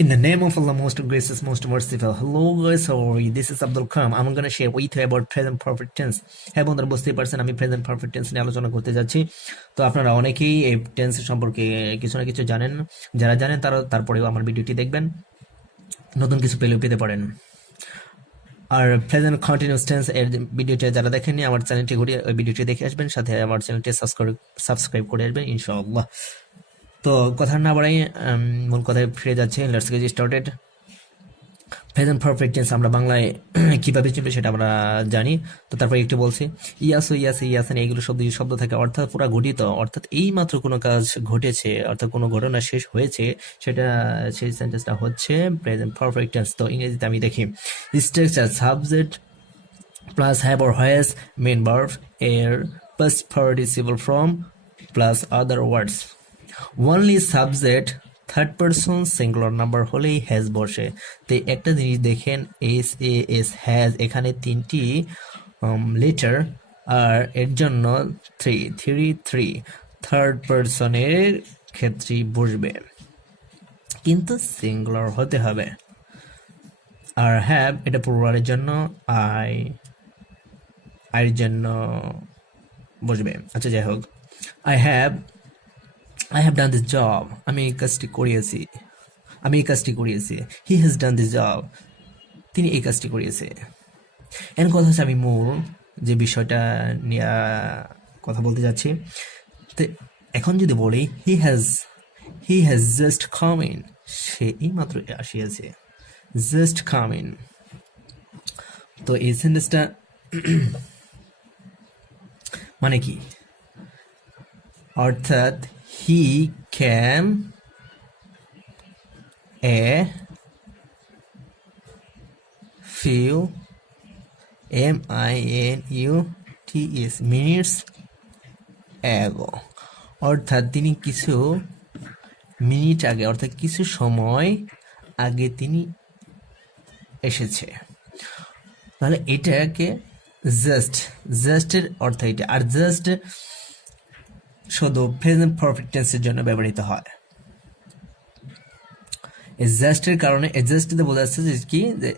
In the name of Allah, most gracious, most merciful. Hello guys, how are you? This is Abdul Kalam. I'm gonna share with you about present perfect tense. হ্যাঁ বন্ধুরা, বুঝতেই পারছেন আমি present perfect tense নিয়ে আলোচনা করতে যাচ্ছি। তো আপনারা অনেকেই এই টেন্স সম্পর্কে কিছু না কিছু জানেন। যারা জানেন তারা তারপরেও আমার ভিডিওটি দেখবেন, নতুন কিছু পেলেও পেতে পারেন। আর প্রেজেন্ট কন্টিনিউয়াস টেন্স এর ভিডিওটি যারা দেখেননি, আমার চ্যানেলটি ঘুরিয়ে ওই ভিডিওটি দেখে আসবেন, সাথে আমার চ্যানেলটি সাবস্ক্রাইব করে আসবেন ইনশাআল্লাহ। তো কথা না বাড়াই মূল কথায় ফিরে যাচ্ছে। Let's get started. Present perfect tense আমরা বাংলায় কিভাবে চিনবে সেটা আমরা জানি। তো তারপরে একটু বলছি, ইয়াসু ইয়াসে ইয়াসেন এইগুলো শব্দ থাকে অর্থাৎ পুরা ঘটিত, অর্থাৎ এই মাত্র কোনো কাজ ঘটেছে, অর্থাৎ কোনো ঘটনা শেষ হয়েছে, সেটা সেই সেন্টেন্সটা হচ্ছে প্রেজেন্ট পারফেক্ট টেন্স। তো ইংরেজিতে আমি দেখি structure subject plus have or has main verb এর past participle from plus other words. Only subject third person singular number হলেই হ্যাজ বসে। তো একটা জিনিস দেখেন, এস এ এস হ্যাজ এখানে তিনটি লেটার, আর এর জন্য থ্রি থার্ড পারসনের ক্ষেত্রেই বসবে, কিন্তু সিঙ্গুলার হতে হবে। আর হ্যাভ এটা প্লুরালের জন্য আইয়ের জন্য বসবে। আচ্ছা যাই হোক, I have done this job, আমি এই কাজটি করিয়েছি। He has done this job, তিনি এই কাজটি করিয়েছে। এর কথা হচ্ছে আমি মূল যে বিষয়টা নিয়ে কথা বলতে যাচ্ছি। তো এখন যদি বলি he has just come in, সে এই মাত্র আসিয়াছে, জাস্ট কাম ইন। তো এই সেন্টেন্সটা মানে কি? অর্থাৎ he came a few MINUTS minutes ago, অর্থাৎ তিনি কিছু মিনিট আগে, অর্থাৎ কিছু সময় আগে তিনি এসেছে। তাহলে এটাকে জাস্টের অর্থ এটা, আর জাস্ট শুধু প্রেজেন্ট পারফেক্ট টেন্সের জন্য ব্যবহৃত হয়। জাস্টের কারণে জাস্টে বোঝা যাচ্ছে যে কি, যে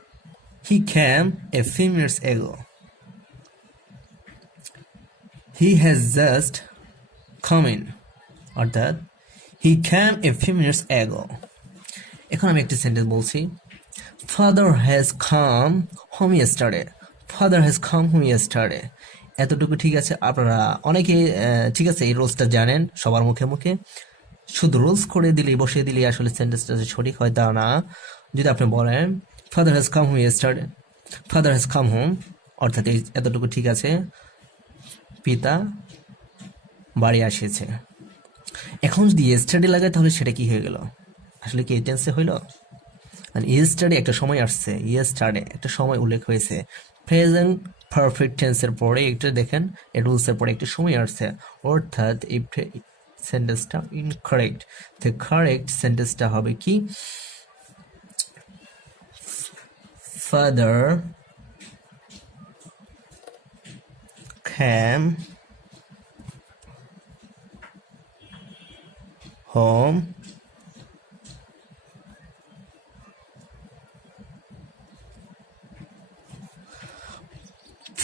হি came a few minutes ago, he has just come in, অর্থাৎ he came a few minutes এগো। এখন আমি একটি সেন্টেন্স বলছি, father has come home yesterday, father has come home yesterday. এতটুকু ঠিক আছে? আপনারা অনেকে ঠিক আছে এই রোলসটা জানেন, সবার মুখে মুখে। শুধু রোলস করে দিলেই, বসিয়ে দিলেই আসলে সেন্টেন্সটা সঠিক হয় তা না। যদি আপনি বলেন father has come home yesterday, father has come home, অর্থাৎ এই এতটুকু ঠিক আছে, পিতা বাড়ি আসিয়েছে। এখন যদি ইয়েস্টারডে লাগায় তাহলে সেটা কি হয়ে গেল? আসলে কি এই টেন্সে হইল? ইয়েস্টারডে একটা সময় আসছে, ইয়েস্টারডে একটা সময় উল্লেখ হয়েছে। প্রেজেন্ট পারফেক্ট টেন্সের পরে একটা দেখেন, রুলসের পরে একটা সময় আসছে, অর্থাৎ এই সেন্টেন্সটা ইনকারেক্ট। তো কারেক্ট সেন্টেন্সটা হবে কি, ফাদার came home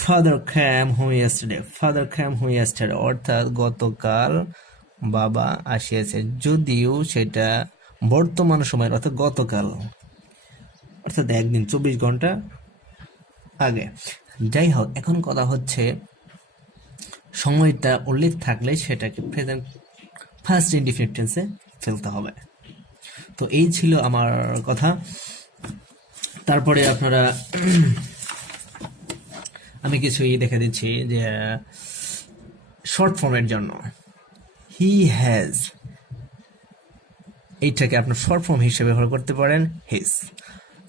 ফাদার ক্যাম হোম ইয়েস্টারডে, অর্থাৎ গতকাল বাবা আসিয়াছে। যদিও সেটা বর্তমান সময়ের, অর্থাৎ গতকাল, অর্থাৎ একদিন 24 ঘন্টা আগে। যাই হোক, এখন কথা হচ্ছে সময়টা উল্লেখ থাকলে সেটাকে প্রেজেন্ট ফার্স্ট ইনডিফিনিট টেন্সে ফেলতে হবে। তো এই ছিল আমার কথা। তারপরে আপনারা আমি কিছু দেখে দিচ্ছি যে শর্ট ফর্মের জন্য হি হ্যাজ, এইটাকে আপনার শর্ট ফর্ম হিসেবে ব্যবহার করতে পারেন হিজ।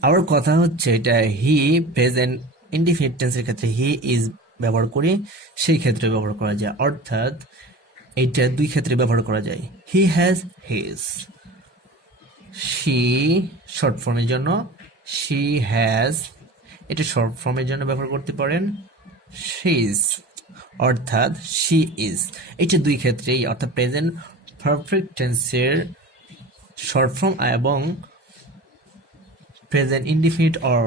আবার কথা হচ্ছে এটা হি প্রেজেন্ট ইনডিফিনিট টেন্সের ক্ষেত্রে হি ইজ ব্যবহার করি, সেই ক্ষেত্রে ব্যবহার করা যায়, অর্থাৎ এইটা দুই ক্ষেত্রে ব্যবহার করা যায়। He has his, she short ফর্মের জন্য শি হ্যাজ, এটা শর্ট ফর্মের জন্য ব্যবহার করতে পারেন শিজ, অর্থাৎ শি ইজ। এটা দুই ক্ষেত্রেই, অর্থাৎ প্রেজেন্ট পারফেক্ট টেন্সের শর্ট ফর্ম এবং present indefinite or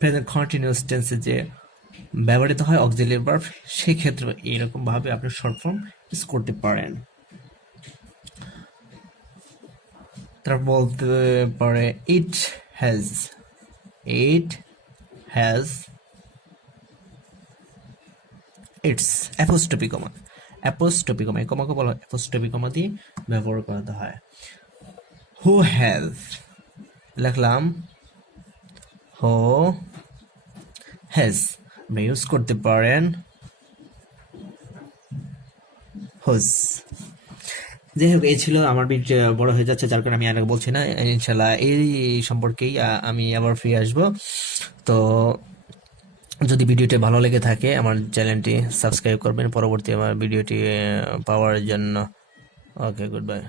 present continuous টেন্সে যে ব্যবহৃত হয় অক্সিলিয়ারি ভার্ব, সেক্ষেত্রে এরকম ভাবে আপনি শর্ট ফর্ম ইউজ করতে পারেন। তারপর বলতে পারে it has, it has it's, apostrophe comma, apostrophe comma, এই কমাকে বলা হয় অ্যাপোস্ট্রফি কমা দিয়ে ব্যবহার করাতে হয়। হু হ্যাভ, লিখলাম হু হ্যাজ, আপনি ইউজ করতে পারেন হুজ। যাই হোক, এই ছিল আমার ভিডিও, বড় হয়ে যাচ্ছে যার কারণে আমি আর বলছি না। ইনশাল্লাহ এই সম্পর্কেই আমি আবার ফিরে আসবো। তো যদি ভিডিওটি ভালো লেগে থাকে আমার চ্যানেলটি সাবস্ক্রাইব করবেন পরবর্তী আমার ভিডিওটি পাওয়ার জন্য। ওকে, গুড বাই।